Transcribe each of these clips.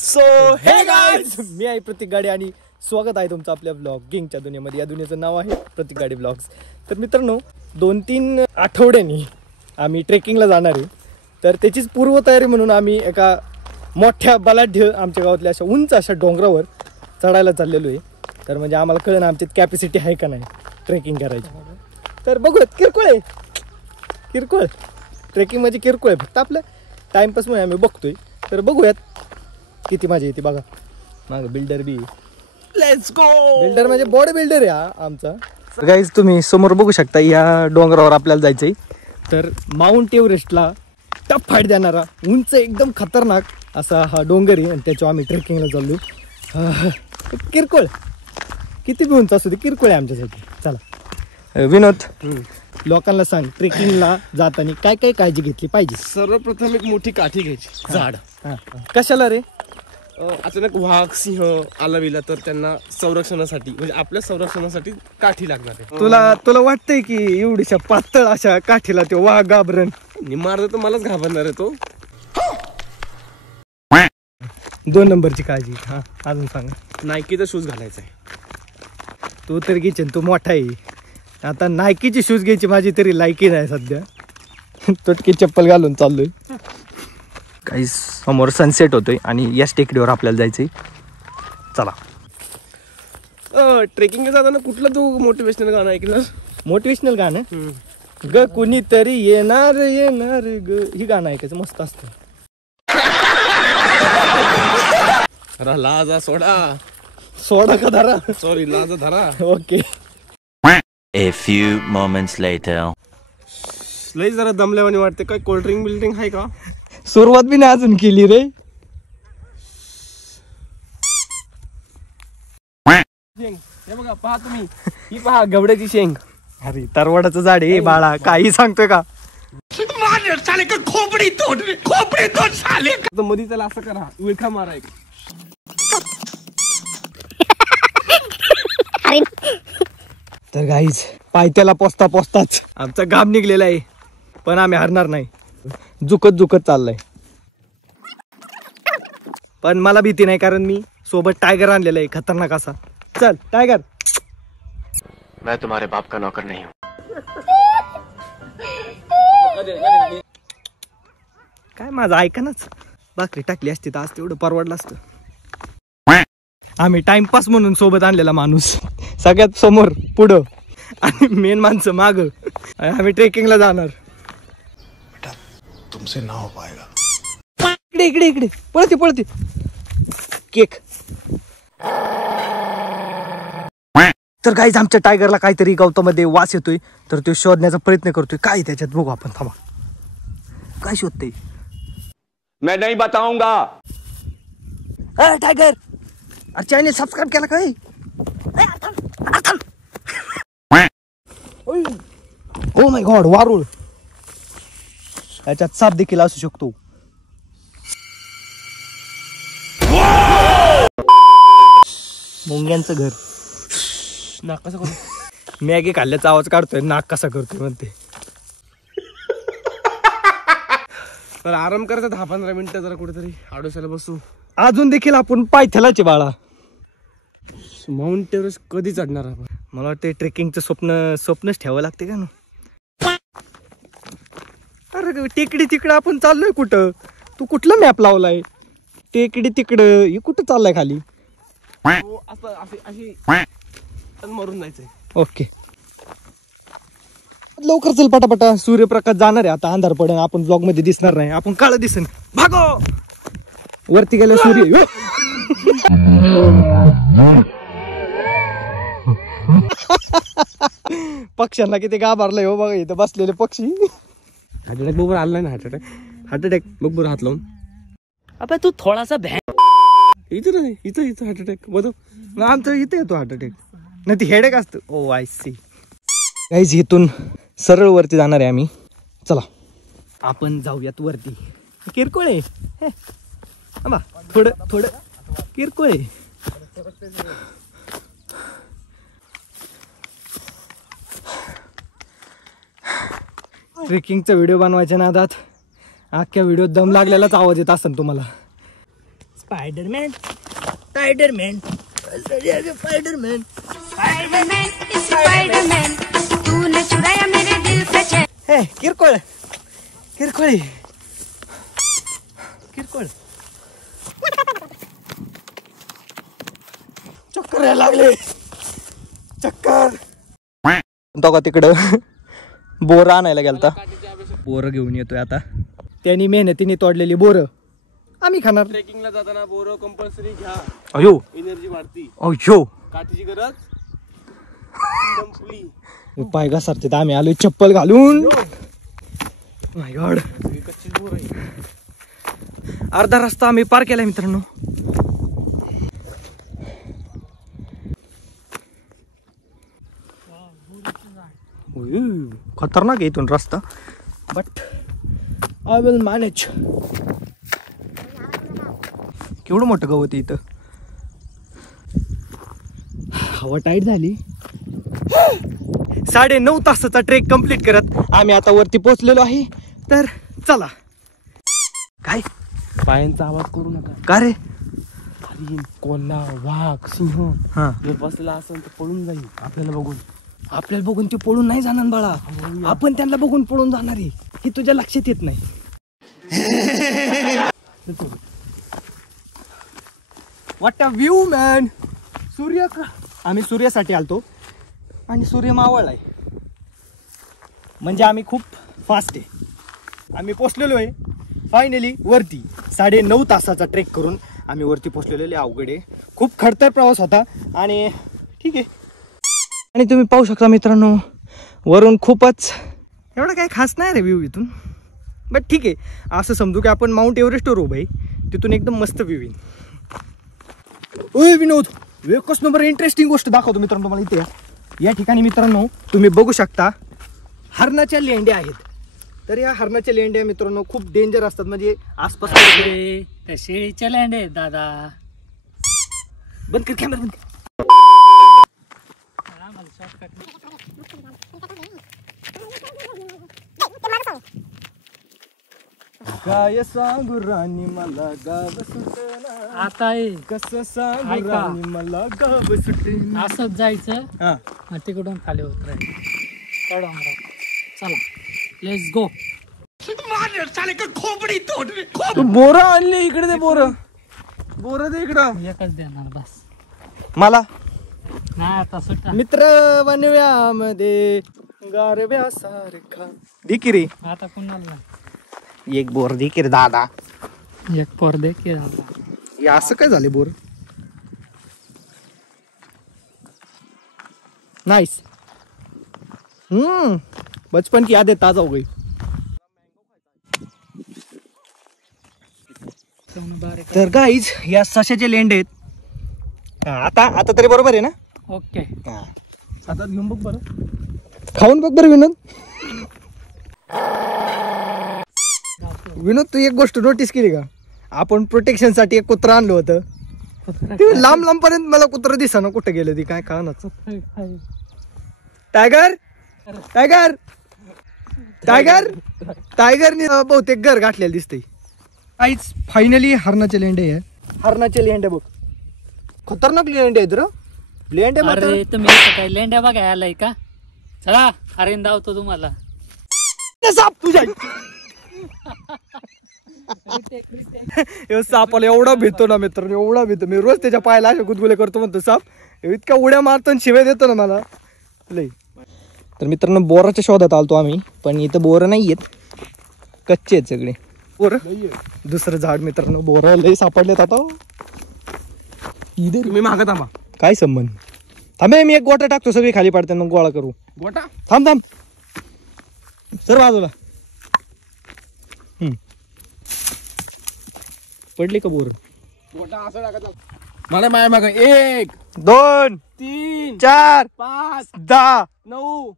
So hey guys, मी आहे प्रतीक गाडे आणि स्वागत आहे तुमचं आपल्या ब्लॉगिंगच्या दुनियेमध्ये. या दुनियेचं नाव आहे प्रतीक गाडे ब्लॉग्स. तर मित्रांनो, 2-3 आठवड्यांनी आम्ही ट्रेकिंगला जाणार आहे. तर त्याचीच पूर्वतयारी म्हणून आम्ही एका मोठ्या बलाढ्य आमच्या गावातल्या अशा उंच अशा डोंगरावर चढायला चाललेलो आहे. तर म्हणजे आम्हाला कळलं आमच्यात कॅपॅसिटी आहे का नाही ट्रेकिंग करायची. तर बघूयात. किरकोळ ट्रेकिंग म्हणजे किरकोळ आहे, फक्त आपलं टाइमपास म्हणून आम्ही बघतोय. तर बघूयात किती मजा येते. बघा माग builder B, let's go. Builder म्हणजे बॉडी बिल्डर आहे आमचा. गाईज तुम्ही समोर बघू शकता, या डोंगरावर आपल्याला जायचंय. तर माउंट एव्हरेस्टला टफ फाईट देणारा उंच एकदम खतरनाक असा हा डोंगर आहे आणि त्याच्यावर आम्ही ट्रेकिंगला चाललो. किरकोळ किती बी उंच असू दे, किरकोळ आहे आमच्यासाठी. चला विनोद, लोकांना सांग ट्रेकिंगला जाताना काय काय काळजी घेतली पाहिजे. सर्वप्रथम एक मोठी काठी घ्यायची, झाड. कशाला रे? अचानक वाघ सिंह आला विला तर त्यांना संरक्षणासाठी, म्हणजे आपल्या संरक्षणासाठी काठी लागणार आहे. तुला वाटतंय की एवढीशा पातळ अशा काठीला तो वाघ घाबरण? निमार्द तर मलाच घाबरणार आहे तो. 2 नंबरची काळजी. हा अजून सांग. नायकीचा शूज घालायचा आहे. तू तर घ्यायचे, तू मोठा आहे. आता नायकीची शूज घ्यायची माझी तरी लायकी नाही सध्या. तुटकी चप्पल घालून चाललोय. काही समोर सनसेट होतोय आणि याच टेकडीवर आपल्याला जायचंय. चला. ट्रेकिंगला जाताना कुठलं तू मोटिवेशनल गाणं ऐकलं? मोटिवेशनल गाणं ग कुणीतरी येणार ग, ही गाणं ऐकायचं मस्त असतं. लाजा सोडा का धरा, सॉरी लाजा धरा. Okay. A few moments later. लई जरा दमल्यावानी वाटते. काय कोल्ड्रिंक बिल्डिंग आहे का? सुरुवात बी नाही अजून केली रे. हे बघा, पहा तुम्ही, ही पहा गवड्याची शेंग. अरे तरवडाचं झाड आहे बाळा, काही सांगतोय का? खोपडी तोड साले. मध्ये त्याला असं करा, विळखा मारा एक. तर गाईज पायथ्याला पोचताच आमचा घाम निघलेला आहे, पण आम्ही हरणार नाही. झुकत चाललाय. पण मला भीती नाही, कारण मी सोबत टायगर आणलेला आहे खतरनाक असा. चल टायगर. मैं तुम्हारे बाप का नौकर नहीं हूँ. काय माझं ऐकनाच. भाकरी टाकली असती तर आज तेवढं परवडलं असतं. आम्ही टाइमपास म्हणून सोबत आणलेला माणूस सगळ्यात समोर पुढं आणि मेन माणसं माग. आम्ही ट्रेकिंगला जाणार. तुमसे ना हो पाएगा. इकडे पळते केक. तर काहीच आमच्या टायगरला काहीतरी गवतामध्ये वास येतोय, तर तो शोधण्याचा प्रयत्न करतोय. काय त्याच्यात बघू आपण. थांबा, काय शोधते? मैं नहीं बताऊंगा. टायगर, चॅनल सबस्क्राईब केला काय? ओ माय गॉड, वारुळ. याच्यात साप देखील असू शकतो. मुंग्यांचं घर. नाक कसं करतो? मॅगी खाल्ल्याचा आवाज काढतोय, नाक कसा करतोय म्हणते. तर आराम करायचा 10-15 मिनिटं, जरा कुठेतरी आडोशाला बसू. अजून देखील आपण पायथ्यालाच बाळा. माउंट एव्हरेस्ट कधी चढणार आपण? मला वाटतं ट्रेकिंगचं स्वप्नच ठेवावं लागते का ना. अरे टेकडी तिकडं आपण चाललोय कुठं? तू कुठला मॅप लावलाय? टेकडी तिकडं, हे कुठं चाललाय खाली? अशी मरून जायचंय. ओके, लवकर चल पटापटा. सूर्यप्रकाश जाणार आहे आता, अंधार पडेल, आपण ब्लॉग मध्ये दिसणार नाही, आपण काळ दिसेन. भागो. वरती गेला सूर्य. पक्ष्यांना किती घाबरलंय हो बघा, इथं बसलेले पक्षी. हार्ट अटॅक बरोबर आला नाही. हार्ट अटॅक बघ बरं हात लावून. अबे तू थोड़ा सा इथं नाही, इथं हार्ट अटॅक बघ. आमचं इथे येतो हार्ट अटॅक. नाही ती हेडेक असतं. ओ आय सी. गाईज इथून सरळ वरती जाणार आहे आम्ही. चला आपण जाऊयात वरती. किरकोळ आहे बा, थोडं किरकोळ आहे. ट्रेकिंगचा व्हिडिओ बनवायच्या नादात अख्ख्या व्हिडिओत दम लागलेलाच आवाज येत असेल तुम्हाला. Spiderman Spiderman Spiderman Spiderman Spiderman तूने चुराया मेरे दिल का चैन. हे किरकोळ किरकोळी किरकोळ चक्कर यायला लागले चक्कर. तो का तिकडं बोर आणायला गेलता. बोरं घेऊन येतोय आता. त्यांनी मेहनतीने तोडलेली बोरं आम्ही खाणार. ट्रेकिंगला जाताना बोर कंपल्सरी घ्या. अयो एनर्जी वाढती. अयो काठीची गरज संपली. पाय घसरते तर आम्ही आलोय चप्पल घालून. माय गॉड कच्ची बोर आहे. अर्धा रस्ता आम्ही पार केलाय मित्रांनो. खतरनाक आहे इथून रस्ता बट आय विल मॅनेज. केवढं मोठं गवत आहे इथं. हवा टाईट झाली. 9.5 तासाचा ट्रेक कंप्लीट करत आम्ही आता वरती पोहोचलेलो आहे. तर चला. काय पायांचा आवाज करू नका. का रे. हरिण कोल्हा वाघ सिंह हा जर बसला असेल तर पळून जाईल आपल्याला बघून. आपल्याला बघून ते पळून नाही जाणार बाळा. आपण त्यांना बघून पळून जाणार आहे हे तुझ्या लक्षात येत नाही. What a view man. सूर्य आम्ही सूर्यासाठी आलतो आणि सूर्य मावळलाय म्हणजे आम्ही खूप फास्ट आहे. आम्ही पोचलेलो आहे फायनली वरती. 9.5 तासाचा ट्रेक करून आम्ही वरती पोचलेलो. अवघड आहे. खूप खडतर प्रवास होता आणि ठीक आहे. आणि तुम्ही पाहू शकता मित्रांनो वरून खूपच एवढं काही खास नाही रे व्ह्यू इथून. बट ठीक आहे. असं समजू की आपण माउंट एव्हरेस्टवर उभं आहे. तिथून एकदम मस्त व्ह्यू येईल. ओय विनोद एकच नंबर इंटरेस्टिंग गोष्ट दाखवतो मित्रांनो तुम्हाला. इथे या ठिकाणी मित्रांनो तुम्ही बघू शकता हरणाच्या लेंड्या आहेत. तर या हरणाच्या लेंड्या मित्रांनो खूप डेंजर असतात. म्हणजे आसपास त्या शेळीच्या लँड आहे दादा. बंद कर कॅमेरा बंद कर. काय सांगू राणी मला गाव सुटना. आता आहे कसं सांगू ऐका. राणी मला गाव सुटना. असंच जायचं हा मग तिकडून खाली उतरायचं. चला लेट्स गो. तू बोरं आणले इकडे. ते बोरं दे इकडं. एकच देणार बस. मला नाही आता सुट्टा. मित्र वनव्यामध्ये गारव्यासारखा दे की रे. आता कुणाला एक बोर दे की रे दादा. एक पोर दे की दादा. हे असं काय झाले बोर. नाइस. बचपन की यादें ताजा हो गई. तर गाईज या सशाचे लेंड आहेत. आता तरी बरोबर आहे ना. ओके. हातात घेऊन बघ बरं. खाऊन बघ बरं विनोद. विनोद तू एक गोष्ट नोटीस केली का. आपण प्रोटेक्शन साठी एक कुत्रा आणलं होतं. ते लांब पर्यंत मला कुत्रा दिसा ना कुठे गेलं ती काय कळणार. टायगर टायगर टायगर टायगरने बहुतेक घर गाठलेलं दिसतंय. काहीच फायनली हरणाचे लेंडे आहे. हरणाचे लेंडे बघ खतरनाक लेंडे आहेत. लेंडे अरे तुम्ही इथं काय लेंड्या बघाय आलाय का. चला हरिण धावतो तुम्हाला. साप तुझ्या सापाला एवढा भीतो ना मित्रांनो. एवढा भीतो मी रोज त्याच्या पायाला अशा गुदगुले करतो म्हणतो साप. इतका उड्या मारतो आणि शिव्या देतो ना मला लई. तर मित्रांनो बोराच्या शोधात आलतो आम्ही पण इथं बोर नाही आहेत. कच्चे आहेत सगळे बोर. दुसरं झाड मित्रांनो बोर लई सापडलेत आता. तुम्ही मागत आम्हा काय संबंध. थांबे मी एक गोटा टाकतो सगळी खाली पाडते मग गोळा करू. गोटा थांब सर बाजूला. पडली का बोर. गोटा असं टाकायचा. मला माय माग 1 2 3 4 5 10 9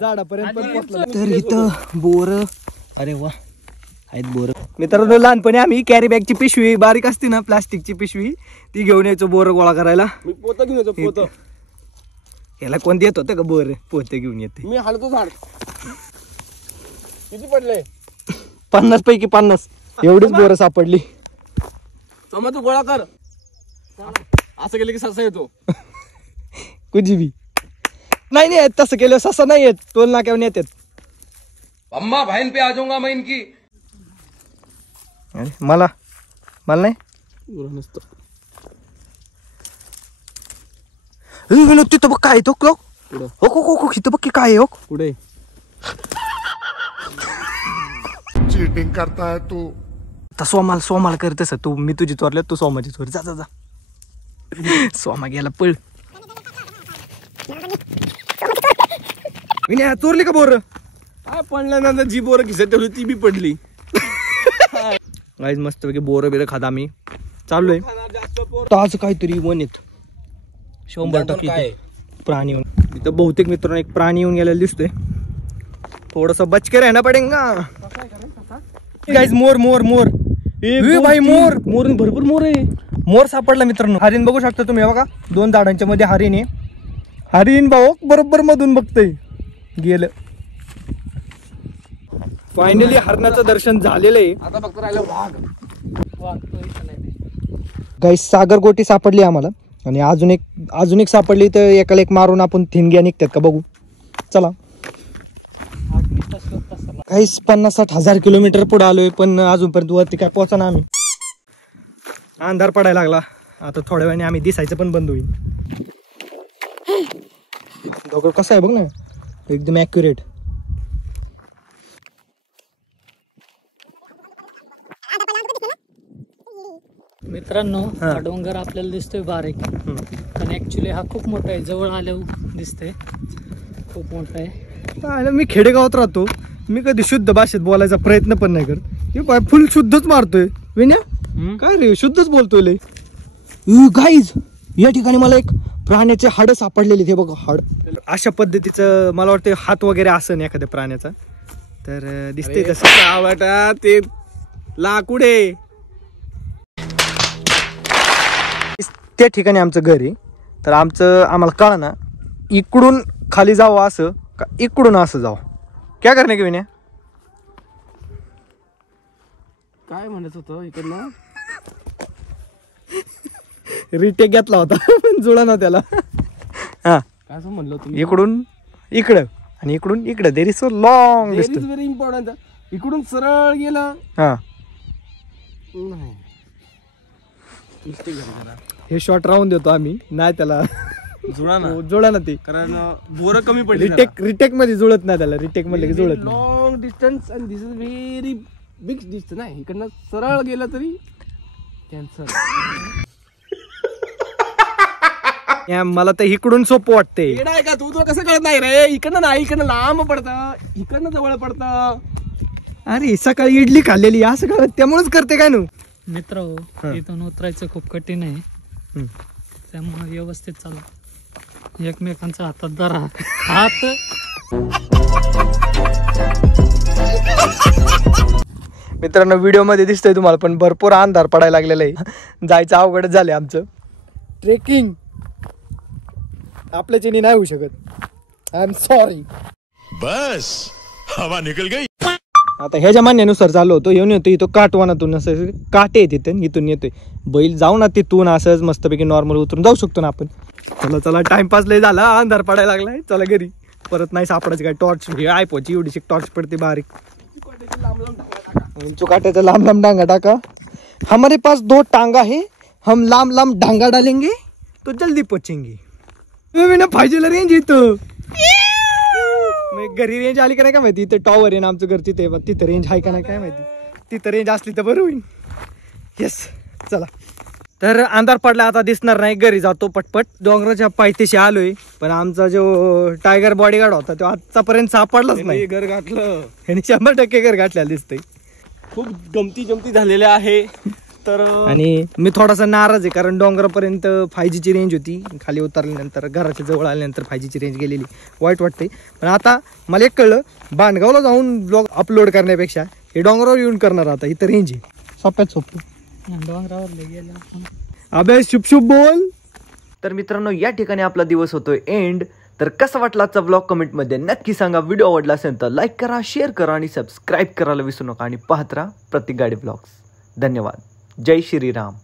झाडापर्यंत पण पोहोचला. तर इथं बोर. अरे वा आहेत बोर मित्रांनो. लहानपणी आम्ही कॅरी बॅगची पिशवी बारीक असते ना प्लास्टिकची पिशवी ती घेऊन यायचो बोर गोळा करायला. मी पोतं घेऊन येतो पोतं. याला कोण देत होतं का बोर पोते घेऊन येते. मी हालतो झाड. किती पडले? 50 पैकी 50 एवढीच बोर सापडली. सोमा तू गोळा कर. असं केलं की ससा येतो. कुठे बी नाही येत तसं केलं ससा नाही येत. टोल नाक्यावर येतात. अम्मा बहन पे आ जाऊंगा मैं इनकी. मला नाही विनोद तिथं बघ काय तो क्लॉक. हो इथं बघ की काय हो. पुढे चीटिंग करता है तू. सोमाल करतेस तू. मी तुझी चोरल्या तू सोमाची चोर. जा जा जा. सोमा गेला पळ. विनय चोरली का बोर. काय पडल्यानंतर जी बोरं खिसत ठेवली ती बी पडली. गाईज मस्त पैकी बोरं बिरं खात आम्ही चाललोय. ताज काहीतरी वन येत 100% प्राणी येऊन. इथं बहुतेक मित्रांनो एक प्राणी येऊन गेलेला दिसतोय. थोडस बचके रहना पडेगा. गाईज मोर भाई मोर भरपूर मोर आहे. मोर सापडला मित्रांनो. हरिण बघू शकता तुम्ही. बघा 2 झाडांच्या मध्ये हरिण आहे. हरिण भाऊ बरोबर मधून बघतोय गेलं. फायनली हरणाचं दर्शन झालेलं आहे. आता फक्त राहिलं वाघ. गाईस सागर गोटी सापडली आम्हाला आणि अजून एक सापडली तर एकाला एक मारून आपण थिनग्या निघतात का बघू. चला गाईस 50-60 हजार किलोमीटर पुढे आलोय पण अजूनपर्यंत वरती काय पोहोचा ना आम्ही. अंधार पडायला लागला. आता थोड्या वेळाने आम्ही दिसायचं पण बंद होईल. डोकर कसं आहे बघ ना एकदम ॲक्युरेट. मित्रांनो हा डोंगर आपल्याला दिसतोय बारीक पण ऍक्च्युली हा खूप मोठा आहे. जवळ आल्यावर दिसतंय खूप मोठा आहे. मी खेडेगावात राहतो. मी कधी शुद्ध भाषेत बोलायचा प्रयत्न पण नाही करत. हे फुल शुद्धच मारतोय. विन्या काय रे शुद्धच बोलतोय लय. गाईज या ठिकाणी मला एक प्राण्याचे हाड सापडलेले. ते बघा हाड अशा पद्धतीचं मला वाटतं हात वगैरे असं एखाद्या प्राण्याचा तर दिसते तसं. आवडा ते लाकूड आहे. त्या ठिकाणी आमचं घर आहे. तर आम्हाला कळा ना इकडून खाली जावं असं का इकडून असं जावं. काय करणे की विनय. काय म्हणत होतं इकडनं. रिटेक घेतला होता पण जुळा ना त्याला. हा काय असं म्हणलं तुम्ही. इकडून इकडं आणि इकडून इकडं. There is so long distance. Very important. इकडून सरळ गेलं. हा नाही हे शॉट राहून देतो आम्ही. नाही त्याला जुळा ना ते कारण बोरं कमी पडली. रिटेक मध्ये जुळत नाही त्याला. रिटेक मध्ये जुळत नाही. Long distance and this is very big distance. नाही इकडनं सरळ गेलं तरी कॅन्सर. मला तर इकडून सोपं वाटतंय. आहे का तू कसं कळत नाही रे. इकडनं नाही इकडनं लांब पडतं इकडनं जवळ पडतं. अरे सकाळी इडली खाल्लेली असं का त्यामुळेच करते काय नू. मित्र इथून उतरायचं खूप कठीण आहे त्यामुळे व्यवस्थित चालू. एकमेकांचा हातात धरा. हात मित्रांनो व्हिडिओ मध्ये दिसतंय तुम्हाला पण भरपूर अंधार पडायला लागलेला आहे. जायचं अवघडच झालंय आमचं. ट्रेकिंग आपल्याच्यानी नाही होऊ शकत. I am sorry. बस हवा निकल गई. आता ह्याच्या म्हणण्यानुसार चालू होतो. येऊन येतो इथं काटवानातून असं काटे तिथे इथून येतोय बैल. जाऊ ना तिथून असंच मस्तपैकी नॉर्मल उतरून जाऊ शकतो ना आपण. चला टाइमपास लय झाला. अंधार पडायला लागलाय. चला घरी. परत नाही सापडायचं काय. टॉर्च आयपोची एवढीशी टॉर्च पडते बारीक. काट्याचा लांब डांगा टाका. हमारे पास 2 टांगा है. हम लांब डांगा डालेंगे तो जल्दी पहुंचेंगे. फायजीला रेंज येतं. घरी रेंज आली का नाही काय माहिती. इथे टॉवर आहे ना आमचं घर तिथे. तिथं रेंज आहे का नाही काय माहिती. तिथं रेंज असली तर बरं होईल. येस चला. तर अंधार पडला आता दिसणार नाही. घरी जातो पटपट. डोंगराच्या पायथ्याशी आलोय पण आमचा जो टायगर बॉडीगार्ड होता तो आतापर्यंत सापडलाच नाही. घर गाठलं. ह्याने 100% घर गाठलेलं दिसतंय. खूप गमती झालेल्या आहे. तर आणि मी थोडासा नाराज आहे कारण डोंगरापर्यंत 5G ची रेंज होती. खाली उतरल्यानंतर घराच्या जवळ आल्यानंतर 5G ची रेंज गेलेली. वाईट वाटते. पण आता मला एक कळलं बांधगावला जाऊन ब्लॉग अपलोड करण्यापेक्षा हे डोंगरावर येऊन करणार. आता इथं रेंज आहे. सोप्यात सोपं. डोंगरावर गेला आपण. अबे शुभ बोल. तर मित्रांनो या ठिकाणी आपला दिवस होतोय एंड. तर कसा वाटला आजचा ब्लॉग कमेंटमध्ये नक्की सांगा. व्हिडिओ आवडला असेल तर लाईक करा, शेअर करा आणि सबस्क्राईब करायला विसरू नका. आणि पाहत राहा प्रत्येक गाडी ब्लॉग्स. धन्यवाद. जय श्रीराम.